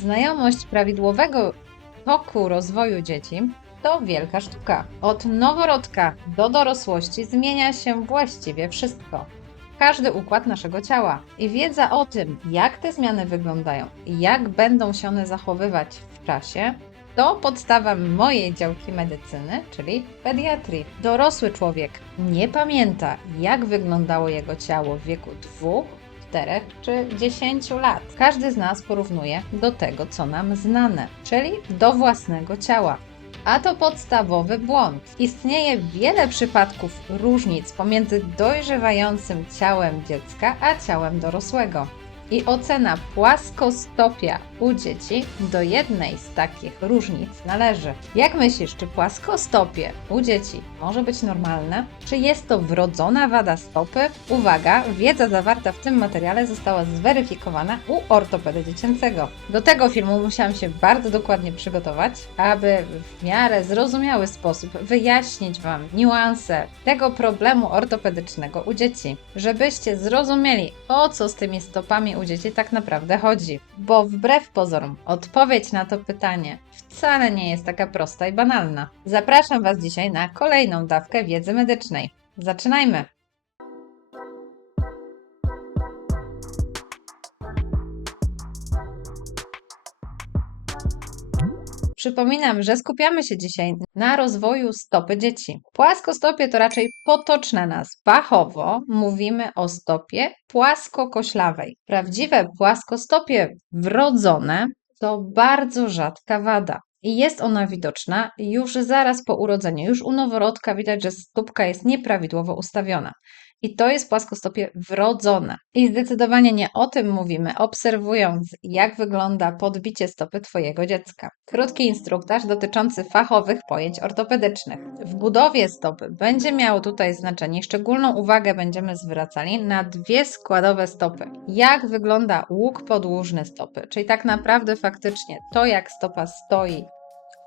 Znajomość prawidłowego toku rozwoju dzieci to wielka sztuka. Od noworodka do dorosłości zmienia się właściwie wszystko. Każdy układ naszego ciała i wiedza o tym, jak te zmiany wyglądają i jak będą się one zachowywać w czasie, to podstawa mojej działki medycyny, czyli pediatrii. Dorosły człowiek nie pamięta, jak wyglądało jego ciało w wieku 2, 4 czy 10 lat. Każdy z nas porównuje do tego, co nam znane, czyli do własnego ciała. A to podstawowy błąd. Istnieje wiele przypadków różnic pomiędzy dojrzewającym ciałem dziecka a ciałem dorosłego. I ocena płaskostopia u dzieci do jednej z takich różnic należy. Jak myślisz, czy płaskostopie u dzieci może być normalne? Czy jest to wrodzona wada stopy? Uwaga, wiedza zawarta w tym materiale została zweryfikowana u ortopedy dziecięcego. Do tego filmu musiałam się bardzo dokładnie przygotować, aby w miarę zrozumiały sposób wyjaśnić Wam niuanse tego problemu ortopedycznego u dzieci, żebyście zrozumieli, o co z tymi stopami u dzieci tak naprawdę chodzi. Bo wbrew pozorom, odpowiedź na to pytanie wcale nie jest taka prosta i banalna. Zapraszam Was dzisiaj na kolejną dawkę wiedzy medycznej. Zaczynajmy! Przypominam, że skupiamy się dzisiaj na rozwoju stopy dzieci. Płaskostopie to raczej potoczna nazwa. Fachowo mówimy o stopie płaskokoślawej. Prawdziwe płaskostopie wrodzone to bardzo rzadka wada. I jest ona widoczna już zaraz po urodzeniu. Już u noworodka widać, że stópka jest nieprawidłowo ustawiona. I to jest płaskostopie wrodzone. I zdecydowanie nie o tym mówimy, obserwując, jak wygląda podbicie stopy Twojego dziecka. Krótki instruktaż dotyczący fachowych pojęć ortopedycznych. W budowie stopy będzie miało tutaj znaczenie, szczególną uwagę będziemy zwracali na dwie składowe stopy. Jak wygląda łuk podłużny stopy, czyli tak naprawdę faktycznie to, jak stopa stoi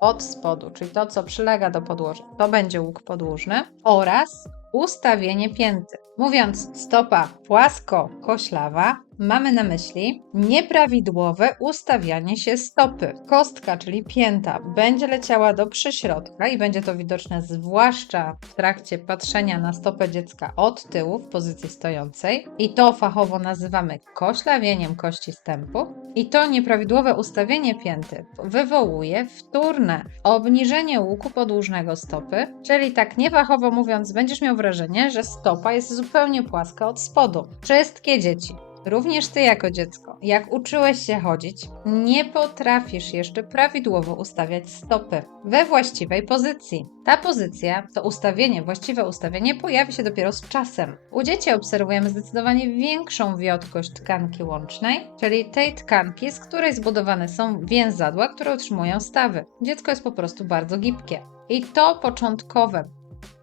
od spodu, czyli to, co przylega do podłoża, to będzie łuk podłużny oraz ustawienie pięty. Mówiąc stopa płasko-koślawa, mamy na myśli nieprawidłowe ustawianie się stopy. Kostka, czyli pięta, będzie leciała do przyśrodka i będzie to widoczne zwłaszcza w trakcie patrzenia na stopę dziecka od tyłu w pozycji stojącej. I to fachowo nazywamy koślawieniem kości stępu. I to nieprawidłowe ustawienie pięty wywołuje wtórne obniżenie łuku podłużnego stopy, czyli tak niefachowo mówiąc, będziesz miał wrażenie, że stopa jest zupełnie płaska od spodu. Wszystkie dzieci, również ty jako dziecko, jak uczyłeś się chodzić, nie potrafisz jeszcze prawidłowo ustawiać stopy we właściwej pozycji. Ta pozycja, to ustawienie, właściwe ustawienie pojawi się dopiero z czasem. U dzieci obserwujemy zdecydowanie większą wiotkość tkanki łącznej, czyli tej tkanki, z której zbudowane są więzadła, które utrzymują stawy. Dziecko jest po prostu bardzo gibkie. I to początkowe,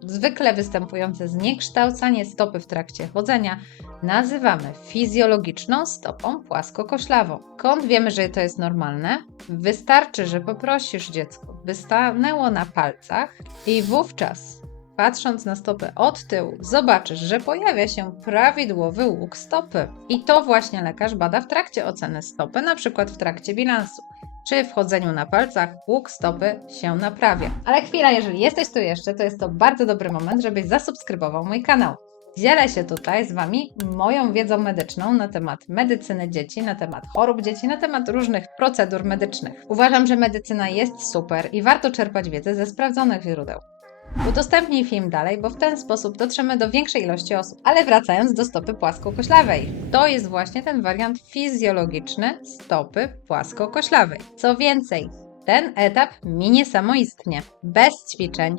zwykle występujące zniekształcanie stopy w trakcie chodzenia nazywamy fizjologiczną stopą płaskokoślawą. Skąd wiemy, że to jest normalne? Wystarczy, że poprosisz dziecko, by stanęło na palcach i wówczas Patrząc na stopę od tyłu, zobaczysz, że pojawia się prawidłowy łuk stopy. I to właśnie lekarz bada w trakcie oceny stopy, na przykład w trakcie bilansu czy w chodzeniu na palcach łuk stopy się naprawia. Ale chwila, jeżeli jesteś tu jeszcze, to jest to bardzo dobry moment, żebyś zasubskrybował mój kanał. Dzielę się tutaj z Wami moją wiedzą medyczną na temat medycyny dzieci, na temat chorób dzieci, na temat różnych procedur medycznych. Uważam, że medycyna jest super i warto czerpać wiedzę ze sprawdzonych źródeł. Udostępnij film dalej, bo w ten sposób dotrzemy do większej ilości osób. Ale wracając do stopy płaskokoślawej. To jest właśnie ten wariant fizjologiczny stopy płaskokoślawej. Co więcej, ten etap minie samoistnie. Bez ćwiczeń,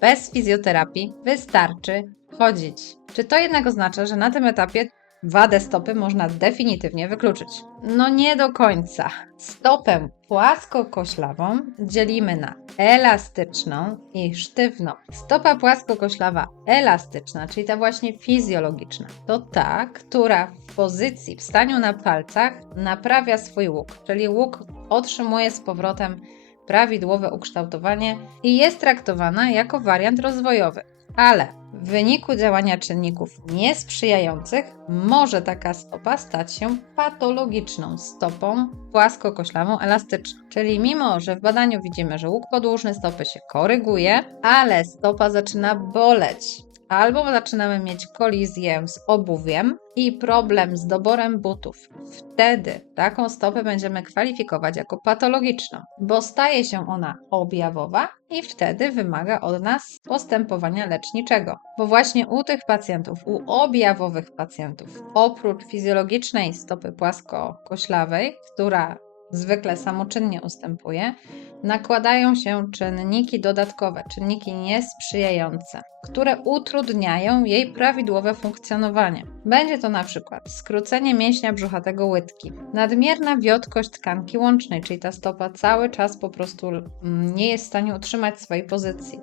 bez fizjoterapii wystarczy chodzić. Czy to jednak oznacza, że na tym etapie wadę stopy można definitywnie wykluczyć? No nie do końca. Stopę płaskokoślawą dzielimy na elastyczną i sztywną. Stopa płaskokoślawa elastyczna, czyli ta właśnie fizjologiczna, to ta, która w pozycji, w staniu na palcach naprawia swój łuk, czyli łuk otrzymuje z powrotem prawidłowe ukształtowanie i jest traktowana jako wariant rozwojowy. Ale w wyniku działania czynników niesprzyjających może taka stopa stać się patologiczną stopą płaskokoślawą elastyczną. Czyli mimo, że w badaniu widzimy, że łuk podłużny stopy się koryguje, ale stopa zaczyna boleć, albo zaczynamy mieć kolizję z obuwiem i problem z doborem butów. Wtedy taką stopę będziemy kwalifikować jako patologiczną, bo staje się ona objawowa i wtedy wymaga od nas postępowania leczniczego. Bo właśnie u tych pacjentów, u objawowych pacjentów, oprócz fizjologicznej stopy płaskokoślawej, która zwykle samoczynnie ustępuje, nakładają się czynniki dodatkowe, czynniki niesprzyjające, które utrudniają jej prawidłowe funkcjonowanie. Będzie to na przykład skrócenie mięśnia brzuchatego łydki, nadmierna wiotkość tkanki łącznej, czyli ta stopa cały czas po prostu mm, nie jest w stanie utrzymać swojej pozycji.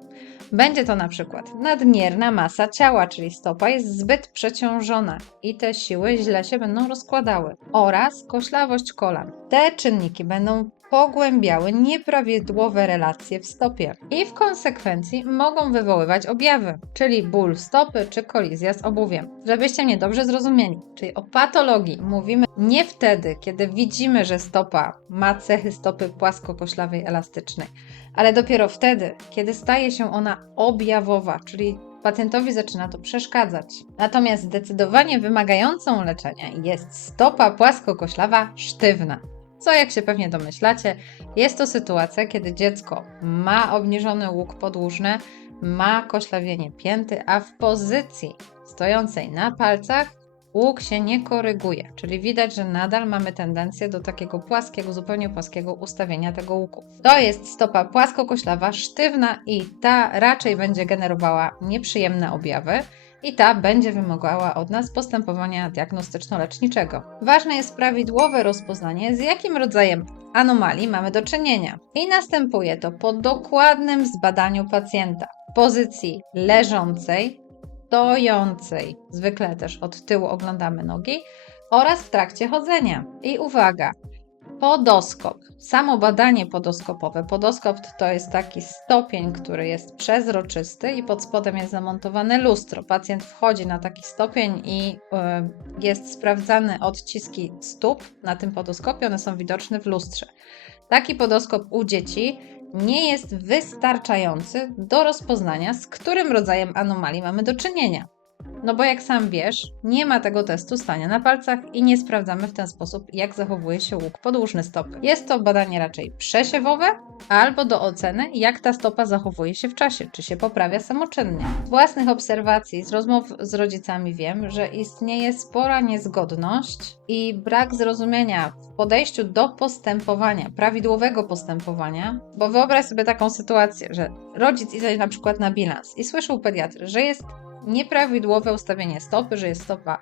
Będzie to na przykład nadmierna masa ciała, czyli stopa jest zbyt przeciążona i te siły źle się będą rozkładały, oraz koślawość kolan. Te czynniki będą pogłębiały nieprawidłowe relacje w stopie i w konsekwencji mogą wywoływać objawy, czyli ból stopy czy kolizja z obuwiem. Żebyście mnie dobrze zrozumieli, czyli o patologii mówimy nie wtedy, kiedy widzimy, że stopa ma cechy stopy płaskokoślawej elastycznej, ale dopiero wtedy, kiedy staje się ona objawowa, czyli pacjentowi zaczyna to przeszkadzać. Natomiast zdecydowanie wymagającą leczenia jest stopa płaskokoślawa sztywna. Co, jak się pewnie domyślacie, jest to sytuacja, kiedy dziecko ma obniżony łuk podłużny, ma koślawienie pięty, a w pozycji stojącej na palcach łuk się nie koryguje, czyli widać, że nadal mamy tendencję do takiego płaskiego, zupełnie płaskiego ustawienia tego łuku. To jest stopa płaskokoślawa, sztywna i ta raczej będzie generowała nieprzyjemne objawy i ta będzie wymagała od nas postępowania diagnostyczno-leczniczego. Ważne jest prawidłowe rozpoznanie, z jakim rodzajem anomalii mamy do czynienia. I następuje to po dokładnym zbadaniu pacjenta w pozycji leżącej, stojącej, zwykle też od tyłu oglądamy nogi, oraz w trakcie chodzenia. I uwaga, Podoskop. Samo badanie podoskopowe. Podoskop to jest taki stopień, który jest przezroczysty i pod spodem jest zamontowane lustro. Pacjent wchodzi na taki stopień i y, jest sprawdzany odciski stóp na tym podoskopie. One są widoczne w lustrze. Taki podoskop u dzieci nie jest wystarczający do rozpoznania, z którym rodzajem anomalii mamy do czynienia. No bo jak sam wiesz, nie ma tego testu stania na palcach i nie sprawdzamy w ten sposób, jak zachowuje się łuk podłużny stopy. Jest to badanie raczej przesiewowe albo do oceny, jak ta stopa zachowuje się w czasie, czy się poprawia samoczynnie. Z własnych obserwacji, z rozmów z rodzicami wiem, że istnieje spora niezgodność i brak zrozumienia w podejściu do postępowania, prawidłowego postępowania, bo wyobraź sobie taką sytuację, że rodzic idzie na przykład na bilans i słyszy u pediatry, że jest nieprawidłowe ustawienie stopy, że jest stopa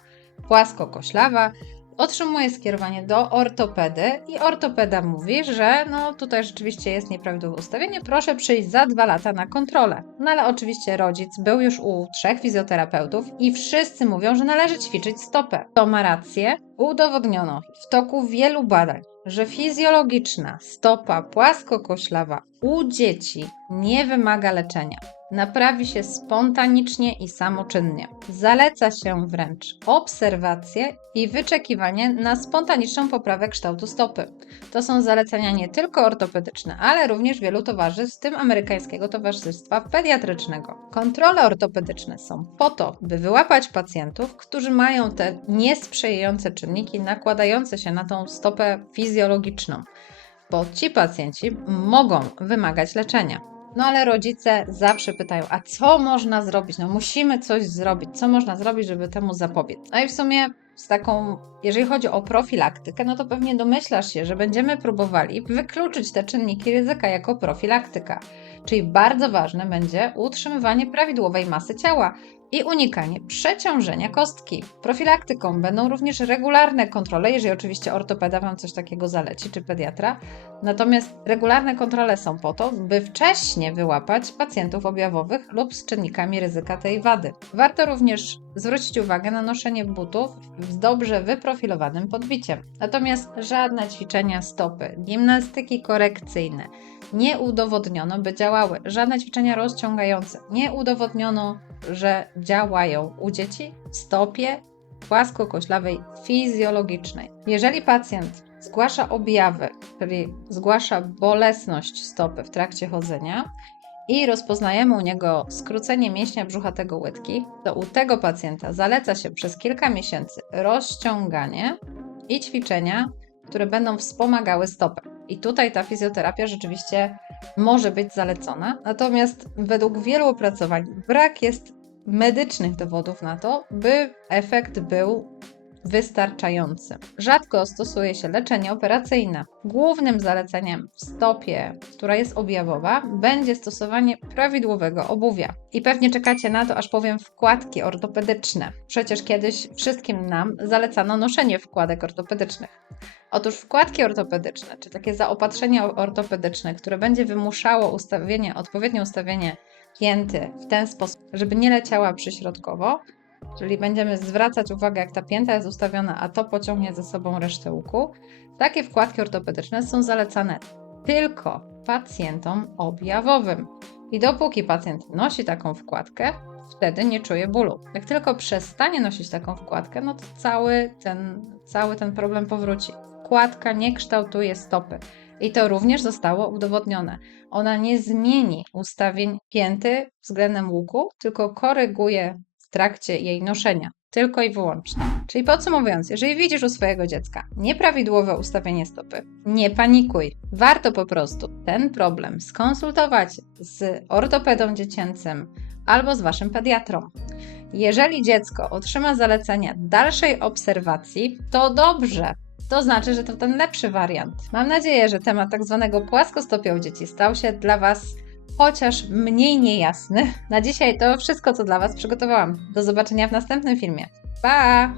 płasko-koślawa, otrzymuje skierowanie do ortopedy i ortopeda mówi, że no tutaj rzeczywiście jest nieprawidłowe ustawienie, proszę przyjść za dwa lata na kontrolę. No ale oczywiście rodzic był już u trzech fizjoterapeutów i wszyscy mówią, że należy ćwiczyć stopę. To ma rację. Udowodniono w toku wielu badań, że fizjologiczna stopa płaskokoślawa u dzieci nie wymaga leczenia naprawi się spontanicznie i samoczynnie. Zaleca się wręcz obserwację i wyczekiwanie na spontaniczną poprawę kształtu stopy. To są zalecenia nie tylko ortopedyczne, ale również wielu towarzystw, w tym amerykańskiego towarzystwa pediatrycznego. Kontrole ortopedyczne są po to, by wyłapać pacjentów, którzy mają te niesprzyjające czynniki nakładające się na tą stopę fizjologiczną, bo ci pacjenci mogą wymagać leczenia. No ale rodzice zawsze pytają, a co można zrobić? No musimy coś zrobić. Co można zrobić, żeby temu zapobiec? No i w sumie z taką, jeżeli chodzi o profilaktykę, no to pewnie domyślasz się, że będziemy próbowali wykluczyć te czynniki ryzyka jako profilaktyka. Czyli bardzo ważne będzie utrzymywanie prawidłowej masy ciała, i unikanie przeciążenia kostki. Profilaktyką będą również regularne kontrole, jeżeli oczywiście ortopeda Wam coś takiego zaleci, czy pediatra. Natomiast regularne kontrole są po to, by wcześnie wyłapać pacjentów objawowych lub z czynnikami ryzyka tej wady. Warto również zwrócić uwagę na noszenie butów z dobrze wyprofilowanym podbiciem. Natomiast żadne ćwiczenia stopy, gimnastyki korekcyjne, nie udowodniono, by działały. Żadne ćwiczenia rozciągające. Nie udowodniono, że działają u dzieci w stopie płaskokoślawej fizjologicznej. Jeżeli pacjent zgłasza objawy, czyli zgłasza bolesność stopy w trakcie chodzenia i rozpoznajemy u niego skrócenie mięśnia brzuchatego łydki, to u tego pacjenta zaleca się przez kilka miesięcy rozciąganie i ćwiczenia, które będą wspomagały stopę. I tutaj ta fizjoterapia rzeczywiście może być zalecona. Natomiast według wielu opracowań brak jest medycznych dowodów na to, by efekt był wystarczający. Rzadko stosuje się leczenie operacyjne. Głównym zaleceniem w stopie, która jest objawowa, będzie stosowanie prawidłowego obuwia. I pewnie czekacie na to, aż powiem wkładki ortopedyczne. Przecież kiedyś wszystkim nam zalecano noszenie wkładek ortopedycznych. Otóż wkładki ortopedyczne, czy takie zaopatrzenie ortopedyczne, które będzie wymuszało ustawienie, odpowiednie ustawienie pięty w ten sposób, żeby nie leciała przyśrodkowo, czyli będziemy zwracać uwagę, jak ta pięta jest ustawiona, a to pociągnie ze sobą resztę łuku. Takie wkładki ortopedyczne są zalecane tylko pacjentom objawowym. I dopóki pacjent nosi taką wkładkę, wtedy nie czuje bólu. Jak tylko przestanie nosić taką wkładkę, no to cały ten, cały ten problem powróci. Wkładka nie kształtuje stopy. I to również zostało udowodnione. Ona nie zmieni ustawień pięty względem łuku, tylko koryguje w trakcie jej noszenia. Tylko i wyłącznie. Czyli podsumowując, jeżeli widzisz u swojego dziecka nieprawidłowe ustawienie stopy, nie panikuj. Warto po prostu ten problem skonsultować z ortopedą dziecięcym albo z waszym pediatrą. Jeżeli dziecko otrzyma zalecenia dalszej obserwacji, to dobrze. To znaczy, że to ten lepszy wariant. Mam nadzieję, że temat tak zwanego płaskostopia u dzieci stał się dla Was chociaż mniej niejasny. Na dzisiaj to wszystko, co dla Was przygotowałam. Do zobaczenia w następnym filmie. Pa!